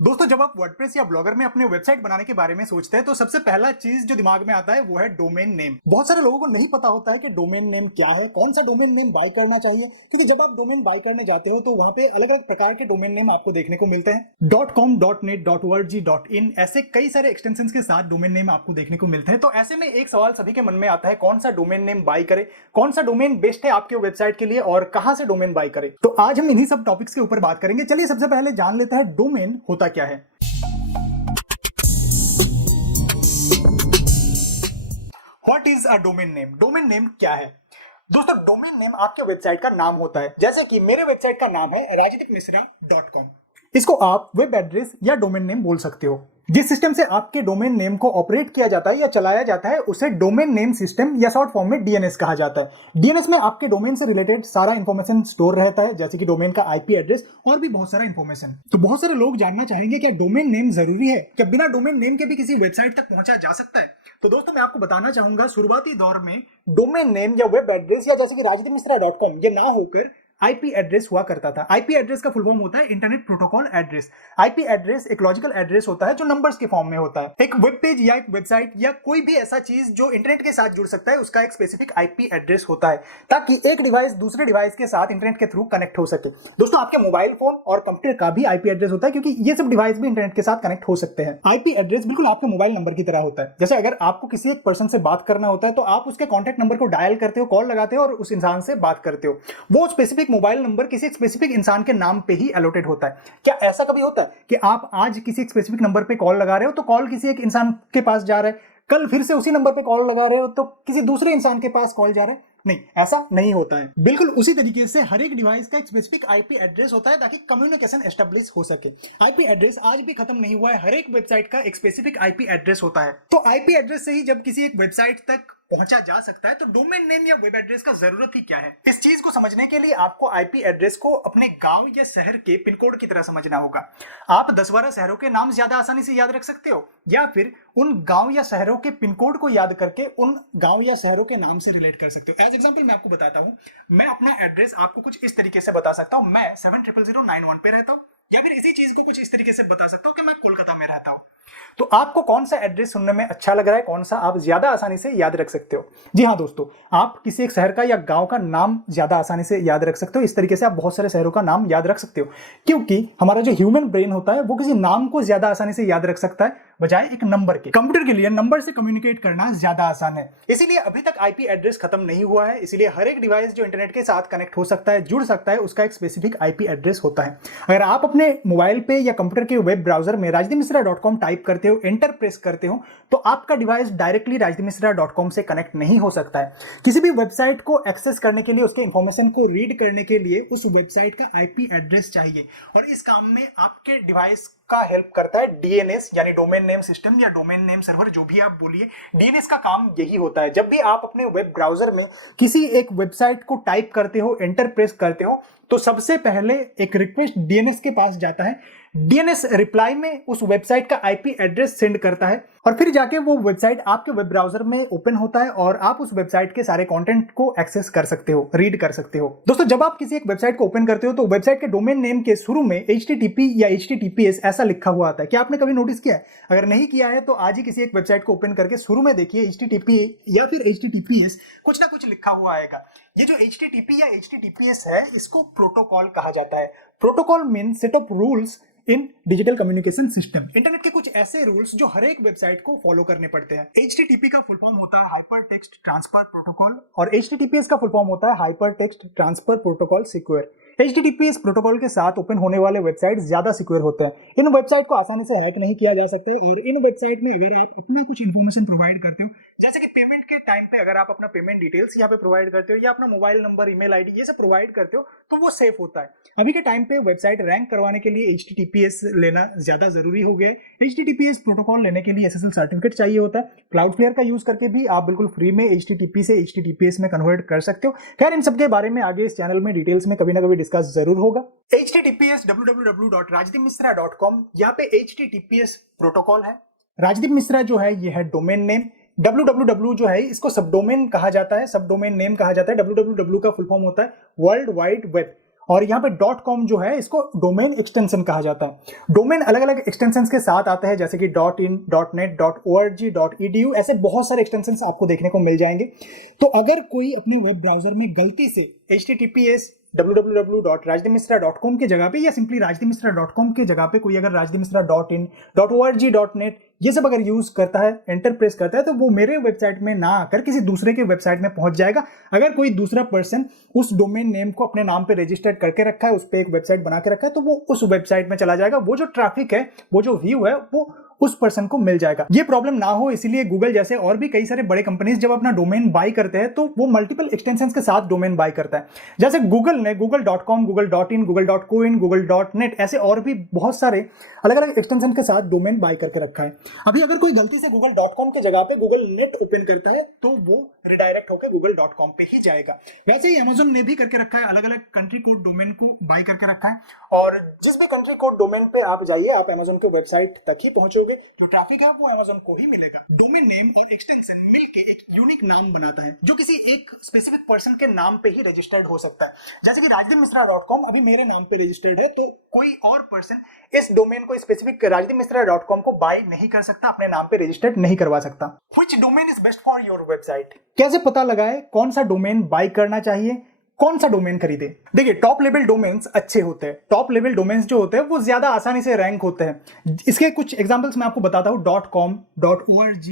दोस्तों जब आप वर्डप्रेस या ब्लॉगर में अपने वेबसाइट बनाने के बारे में सोचते हैं तो सबसे पहला चीज जो दिमाग में आता है वो है डोमेन नेम। बहुत सारे लोगों को नहीं पता होता है कि डोमेन नेम क्या है, कौन सा डोमेन नेम बाय करना चाहिए, क्योंकि जब आप डोमेन बाय करने जाते हो तो वहां पे अलग अलग प्रकार के डोमेन नेम आपको देखने को मिलते हैं। .com, .net, .org, .in ऐसे कई सारे एक्सटेंशन के साथ डोमेन नेम आपको देखने को मिलते हैं। तो ऐसे में एक सवाल सभी के मन में आता है, कौन सा डोमेन नेम बाय करे, कौन सा डोमेन बेस्ट है आपके वेबसाइट के लिए और कहां से डोमेन बाय करे। तो आज हम इन्हीं सब टॉपिक्स के ऊपर बात करेंगे। चलिए सबसे पहले जान लेते हैं डोमेन होता क्या है। What is a domain name? Domain name क्या है? दोस्तों डोमेन नेम आपके वेबसाइट का नाम होता है। जैसे कि मेरे वेबसाइट का नाम है rajdeepmisra.com। इसको आप वेब एड्रेस या डोमेन नेम बोल सकते हो। जिस सिस्टम से आपके डोमेन नेम को ऑपरेट किया जाता है या चलाया जाता है उसे डोमेन नेम सिस्टम या शॉर्ट फॉर्म में डीएनएस कहा जाता है। डीएनएस में आपके डोमेन से रिलेटेड सारा इंफॉर्मेशन स्टोर रहता है, जैसे कि डोमेन का आईपी एड्रेस और भी बहुत सारा इंफॉर्मेशन। तो बहुत सारे लोग जानना चाहेंगे क्या डोमेन नेम जरूरी है, क्या बिना डोमेन नेम के भी किसी वेबसाइट तक पहुंचा जा सकता है? तो दोस्तों मैं आपको बताना चाहूंगा, शुरुआती दौर में डोमेन नेम या वेब एड्रेस या जैसे कि rajdeepmisra.com ये ना होकर आईपी एड्रेस हुआ करता था। आईपी एड्रेस का फुल फॉर्म होता है internet protocol address. IP address एक लॉजिकल एड्रेस होता है जो नंबर्स के फॉर्म में होता है। एक वेब पेज या एक वेबसाइट या कोई भी ऐसा चीज जो इंटरनेट के साथ जुड़ सकता है उसका एक स्पेसिफिक आईपी एड्रेस होता है, ताकि एक डिवाइस दूसरे डिवाइस के साथ इंटरनेट के थ्रू कनेक्ट हो सके। दोस्तों आपके मोबाइल फोन और कंप्यूटर का भी आईपी एड्रेस होता है, क्योंकि ये सब डिवाइस भी इंटरनेट के साथ कनेक्ट हो सकते हैं। आईपी एड्रेस बिल्कुल आपके मोबाइल नंबर की तरह होता है। जैसे अगर आपको किसी एक पर्सन से बात करना होता है तो आप उसके कॉन्टैक्ट नंबर को डायल करते हो, कॉल लगाते हो और उस इंसान से बात करते हो। वो स्पेसिफिक मोबाइल नंबर किसी स्पेसिफिक इंसान के नाम पे ही अलॉटेड होता है। क्या ऐसा कभी होता है कि आप आज किसी एक स्पेसिफिक नंबर पे कॉल लगा रहे हो तो कॉल किसी एक इंसान के पास जा रहा है, कल फिर से उसी नंबर पे कॉल लगा रहे हो तो किसी दूसरे इंसान के पास कॉल जा रहा है? नहीं, ऐसा नहीं होता है। बिल्कुल उसी तरीके से हर एक डिवाइस का एक स्पेसिफिक आईपी एड्रेस होता है ताकि कम्युनिकेशन एस्टेब्लिश हो सके। आईपी एड्रेस आज भी खत्म नहीं हुआ है, हर एक वेबसाइट का एक स्पेसिफिक आईपी एड्रेस होता है। तो आईपी एड्रेस से ही जब किसी एक वेबसाइट तक पहुंचा जा सकता है तो डोमेन नेम या वेब एड्रेस का जरूरत ही क्या है? इस चीज को समझने के लिए आपको आईपी एड्रेस को अपने गांव या शहर के पिन कोड की तरह समझना होगा। आप 10-12 शहरों के नाम ज्यादा आसानी से याद रख सकते हो, या फिर उन गांव या शहरों के पिन कोड को याद करके उन गांव या शहरों के नाम से रिलेट कर सकते हो। एज एग्जांपल मैं आपको बताता हूं, मैं अपना एड्रेस आपको कुछ इस तरीके से बता सकता हूं, मैं 700091 पे रहता हूं, या फिर इसी चीज को कुछ इस तरीके से बता सकता हूं कि मैं कोलकाता में रहता हूं। तो आपको कौन सा एड्रेस सुनने में अच्छा लग रहा है, कौन सा आप ज्यादा आसानी से याद रख सकते हो? जी हाँ दोस्तों, आप किसी एक शहर का या गांव का नाम ज्यादा आसानी से याद रख सकते हो। इस तरीके से आप बहुत सारे शहरों का नाम याद रख सकते हो, क्योंकि हमारा जो ह्यूमन ब्रेन होता है वो किसी नाम को ज्यादा आसानी से याद रख सकता है बजाय एक नंबर के। कंप्यूटर के लिए नंबर से कम्युनिकेट करना ज्यादा आसान है, इसीलिए अभी तक आईपी एड्रेस खत्म नहीं हुआ है। इसीलिए हर एक डिवाइस जो इंटरनेट के साथ कनेक्ट हो सकता है, जुड़ सकता है, उसका एक स्पेसिफिक आईपी एड्रेस होता है। अगर आप अपने मोबाइल पे या कंप्यूटर के वेब ब्राउजर में rajdeepmisra.com टाइप करते हो, एंटर प्रेस करते हो, तो आपका डिवाइस डायरेक्टली rajdeepmisra.com से कनेक्ट नहीं हो सकता है। किसी भी वेबसाइट को एक्सेस करने के लिए, उसके इंफॉर्मेशन को रीड करने के लिए उस वेबसाइट का आईपी एड्रेस चाहिए, और इस काम में आपके डिवाइस का हेल्प करता है डीएनएस यानी डोमेन नेम सिस्टम या डोमेन नेम सर्वर, जो भी आप बोलिए। डीएनएस का काम यही होता है। जब भी आप अपने वेब ब्राउजर में किसी एक वेबसाइट को टाइप करते हो, एंटर प्रेस करते हो, तो सबसे पहले एक रिक्वेस्ट डीएनएस के पास जाता है। डीएनएस रिप्लाई में उस वेबसाइट का आईपी एड्रेस सेंड करता है, और फिर जाके वो वेबसाइट आपके वेब ब्राउजर में ओपन होता है और आप उस वेबसाइट के सारे कंटेंट को एक्सेस कर सकते हो, रीड कर सकते हो। दोस्तों जब आप किसी एक वेबसाइट को ओपन करते हो तो वेबसाइट के डोमेन नेम के शुरू में http या https ऐसा लिखा हुआ आता है। क्या आपने कभी नोटिस किया है? अगर नहीं किया है तो आज ही किसी एक वेबसाइट को ओपन करके शुरू में देखिए http या फिर https कुछ ना कुछ लिखा हुआ आएगा। ये जो http या https है, इसको प्रोटोकॉल कहा जाता है। Protocol mean set of rules in digital communication system. Internet के कुछ ऐसे रूल्स जो हर एक वेबसाइट को फॉलो करने पड़ते हैं। HTTP का फुल फॉर्म होता है हाइपर टेक्स्ट ट्रांसफर प्रोटोकॉल, और HTTPS का फुल फॉर्म होता है hyper text transfer protocol secure. HTTPS protocol के साथ ओपन होने वाले वेबसाइट ज्यादा सिक्योर होते हैं। इन वेबसाइट को आसानी से हैक नहीं किया जा सकता, और इन वेबसाइट में अगर आप अपना कुछ इन्फॉर्मेशन प्रोवाइड करते हो, जैसे कि पेमेंट के टाइम पे अगर आप अपना पेमेंट डिटेल्स यहाँ पे प्रोवाइड करते हो या अपना मोबाइल नंबर, ईमेल आईडी ये सब प्रोवाइड करते हो, तो वो सेफ होता है। अभी के टाइम पे वेबसाइट रैंक करवाने के लिए HTTPS लेना ज्यादा जरूरी हो गया है। HTTPS प्रोटोकॉल लेने के लिए SSL सर्टिफिकेट चाहिए होता है। क्लाउडफ्लेयर का यूज करके भी आप बिल्कुल फ्री में HTTP से HTTPS में कन्वर्ट कर सकते हो। खैर इन सब के बारे में आगे इस चैनल में डिटेल्स में कभी ना कभी डिस्कस जरूर होगा। HTTPS www.rajdeepmisra.com, यहाँ पे HTTPS प्रोटोकॉल है। राजदीप मिश्रा जो है ये है डोमेन नेम। www जो है इसको सब डोमेन कहा जाता है, सब डोमेन नेम कहा जाता है। www का फुल फॉर्म होता है वर्ल्ड वाइड वेब, और यहाँ पे .com जो है इसको डोमेन एक्सटेंशन कहा जाता है। डोमेन अलग अलग एक्सटेंशन के साथ आते हैं, जैसे कि .in, .net, .org, .edu, ऐसे बहुत सारे एक्सटेंशन आपको देखने को मिल जाएंगे। तो अगर कोई अपने वेब ब्राउजर में गलती से https www.rajdipmisra.com के जगह पे या सिंपली rajdipmisra.com के जगह पे कोई अगर rajdipmisra .in, .org, .net ये सब अगर यूज करता है, एंटर प्रेस करता है, तो वो मेरे वेबसाइट में ना आकर किसी दूसरे के वेबसाइट में पहुंच जाएगा। अगर कोई दूसरा पर्सन उस डोमेन नेम को अपने नाम पे रजिस्टर्ड करके रखा है, उस पे एक वेबसाइट बना के रखा है, तो वो उस वेबसाइट में चला जाएगा। वो जो ट्रैफिक है, वो जो व्यू है, वो उस पर्सन को मिल जाएगा। ये प्रॉब्लम ना हो इसीलिए गूगल जैसे और भी कई सारे बड़े कंपनीज जब अपना डोमेन बाय करते हैं तो वो मल्टीपल एक्सटेंशंस के साथ डोमेन बाय करता है। जैसे गूगल ने google.com, google.in, google.coin, google.net ऐसे और भी बहुत सारे अलग अलग एक्सटेंशन के साथ डोमेन बाय करके रखा है। अभी अगर कोई गलती से google.com के जगह पे google.net ओपन करता है तो वो रिडायरेक्ट होकर google.com पे ही जाएगा। वैसे ही Amazon ने भी करके रखा है, अलग अलग कंट्री कोड डोमेन को बाय करके रखा है, और जिस भी कंट्री कोड डोमेन पे आप जाइए, आप Amazon के वेबसाइट तक ही पहुंचोगे। जो ट्रैफिक है वो Amazon को ही मिलेगा। डोमेन नेम और एक्सटेंशन मिलके एक यूनिक नाम बनाता है जो किसी एक स्पेसिफिक पर्सन के नाम पे ही रजिस्टर्ड हो सकता है। जैसे कि rajdipmisra.com अभी मेरे नाम पे रजिस्टर्ड है, तो कोई और पर्सन इस डोमेन को स्पेसिफिक rajdipmisra.com को बाय नहीं कर सकता, अपने नाम पे रजिस्टर्ड नहीं करवा सकता। Which domain is best for your website? कैसे पता लगाए कौन सा डोमेन बाय करना चाहिए, कौन सा डोमेन खरीदे? देखिए, टॉप लेवल डोमेन्स अच्छे होते हैं। टॉप लेवल डोमेन्स जो होते हैं वो ज्यादा आसानी से रैंक होते हैं। इसके कुछ एग्जांपल्स मैं आपको बताता हूं। .com, .org,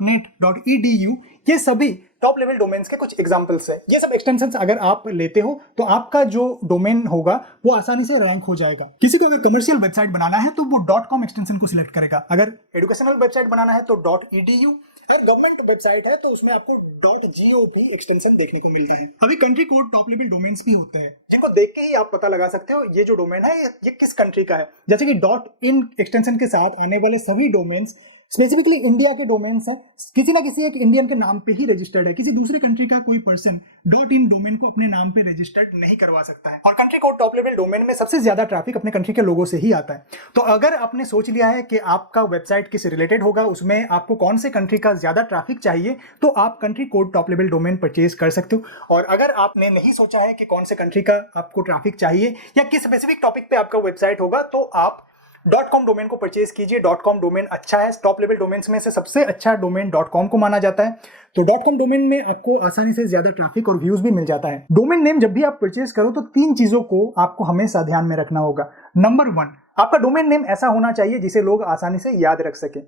.net, .edu ये सभी टॉप लेवल डोमेन्स के कुछ एग्जांपल्स है। ये सब एक्सटेंशंस अगर आप लेते हो तो आपका जो डोमेन होगा वो आसानी से रैंक हो जाएगा। किसी को अगर कमर्शियल वेबसाइट बनाना है तो वो .com एक्सटेंशन को सिलेक्ट करेगा। अगर एजुकेशनल वेबसाइट बनाना है तो .edu, अगर गवर्नमेंट वेबसाइट है तो उसमें आपको .gov एक्सटेंशन देखने को मिलता है। अभी country code top level domains भी होते हैं जिनको देख के ही आप पता लगा सकते हो ये जो डोमेन है ये किस कंट्री का है। जैसे कि .in एक्सटेंशन के साथ आने वाले सभी डोमेन्स स्पेसिफिकली इंडिया के डोमेन्स हैं, किसी ना किसी एक इंडियन के नाम पे ही रजिस्टर्ड है। किसी दूसरे कंट्री का कोई पर्सन .in डोमेन को अपने नाम पे रजिस्टर्ड नहीं करवा सकता है। और country code top level domain में सबसे ज्यादा ट्रैफिक अपने कंट्री के लोगों से ही आता है। तो अगर आपने सोच लिया है कि आपका वेबसाइट किस रिलेटेड होगा, उसमें आपको कौन से कंट्री का ज्यादा ट्रैफिक चाहिए, तो आप country code top level domain purchase कर सकते हो। और अगर आपने नहीं सोचा है कि कौन से कंट्री का आपको ट्रैफिक चाहिए या किस स्पेसिफिक टॉपिक पे आपका वेबसाइट होगा, तो आप .com डोमेन को परचेज कीजिए। .com डोमेन अच्छा है, टॉप लेवल डोमेन्स में से सबसे अच्छा डोमेन .com को माना जाता है। तो .com डोमेन में आपको आसानी से ज्यादा ट्रैफिक और व्यूज भी मिल जाता है। डोमेन नेम जब भी आप परचेज करो तो 3 चीजों को आपको हमेशा ध्यान में रखना होगा। नंबर 1, आपका डोमेन नेम ऐसा होना चाहिए जिसे लोग आसानी से याद रख सके।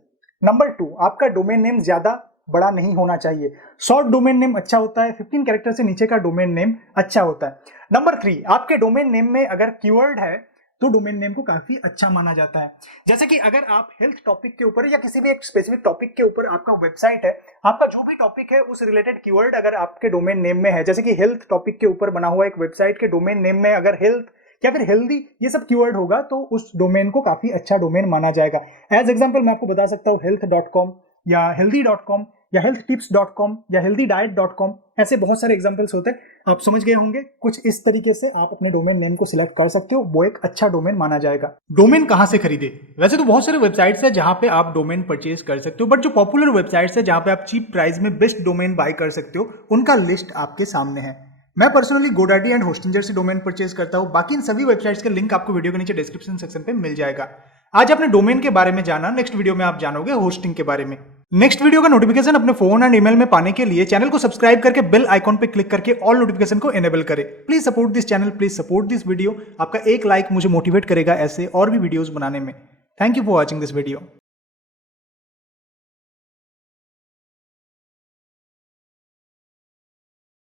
नंबर 2, आपका डोमेन नेम ज्यादा बड़ा नहीं होना चाहिए। शॉर्ट डोमेन नेम अच्छा होता है, 15 कैरेक्टर से नीचे का डोमेन नेम अच्छा होता है। नंबर 3, आपके डोमेन नेम में अगर कीवर्ड है तो डोमेन नेम को काफी अच्छा माना जाता है। जैसे कि अगर आप हेल्थ टॉपिक के ऊपर या किसी भी एक स्पेसिफिक टॉपिक के ऊपर आपका वेबसाइट है, आपका जो भी टॉपिक है उस रिलेटेड कीवर्ड अगर आपके डोमेन नेम में है, जैसे कि हेल्थ टॉपिक के ऊपर बना हुआ एक वेबसाइट के डोमेन नेम में अगर हेल्थ या फिर हेल्दी ये सब कीवर्ड होगा तो उस डोमेन को काफी अच्छा डोमेन माना जाएगा। एज एग्जांपल मैं आपको बता सकता हूँ health.com या healthy.com या healthtips.com या healthydiet.com, ऐसे बहुत सारे एग्जांपल्स होते हैं। आप समझ गए होंगे। कुछ इस तरीके से आप अपने डोमेन नेम को सिलेक्ट कर सकते हो, वो एक अच्छा डोमेन माना जाएगा। डोमेन कहां से खरीदे? वैसे तो बहुत सारे वेबसाइट्स है जहां पे आप डोमेन परचेज कर सकते हो, बट जो पॉपुलर वेबसाइट्स है जहां पे आप चीप प्राइस में बेस्ट डोमेन बाय कर सकते हो, उनका लिस्ट आपके सामने है। मैं पर्सनली GoDaddy एंड होस्टिंजर से डोमेन परचेज करता हूं। बाकी इन सभी वेबसाइट्स का लिंक आपको वीडियो के नीचे डिस्क्रिप्शन सेक्शन पे मिल जाएगा। आज आपने डोमेन के बारे में जाना, नेक्स्ट वीडियो में आप जानोगे होस्टिंग के बारे में। नेक्स्ट वीडियो का नोटिफिकेशन अपने फोन एंड ईमेल में पाने के लिए चैनल को सब्सक्राइब करके बेल आइकॉन पे क्लिक करके ऑल नोटिफिकेशन को एनेबल करें। Please support this channel, please support this video. आपका एक लाइक मुझे मोटिवेट करेगा ऐसे और भी वीडियोस बनाने में। Thank you for watching this video.